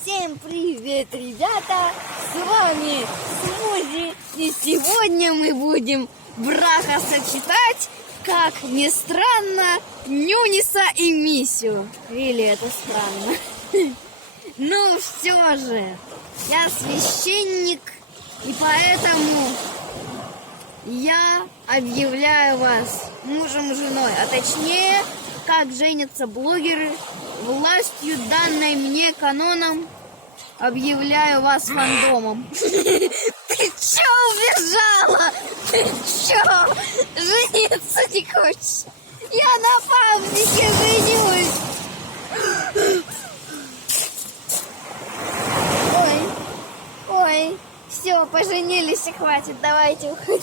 Всем привет, ребята! С вами Смузи, и сегодня мы будем бракосочетать, как ни странно, Нюниса и Мисю. Или это странно? Ну все же, я священник, и поэтому я объявляю вас мужем и женой, а точнее, как женятся блогеры, властью, данной мне каноном, объявляю вас фандомом. Ты чё убежала? Ты чё? Жениться не хочешь? Я на паблике женюсь. Ой, все, поженились и хватит, давайте уходить.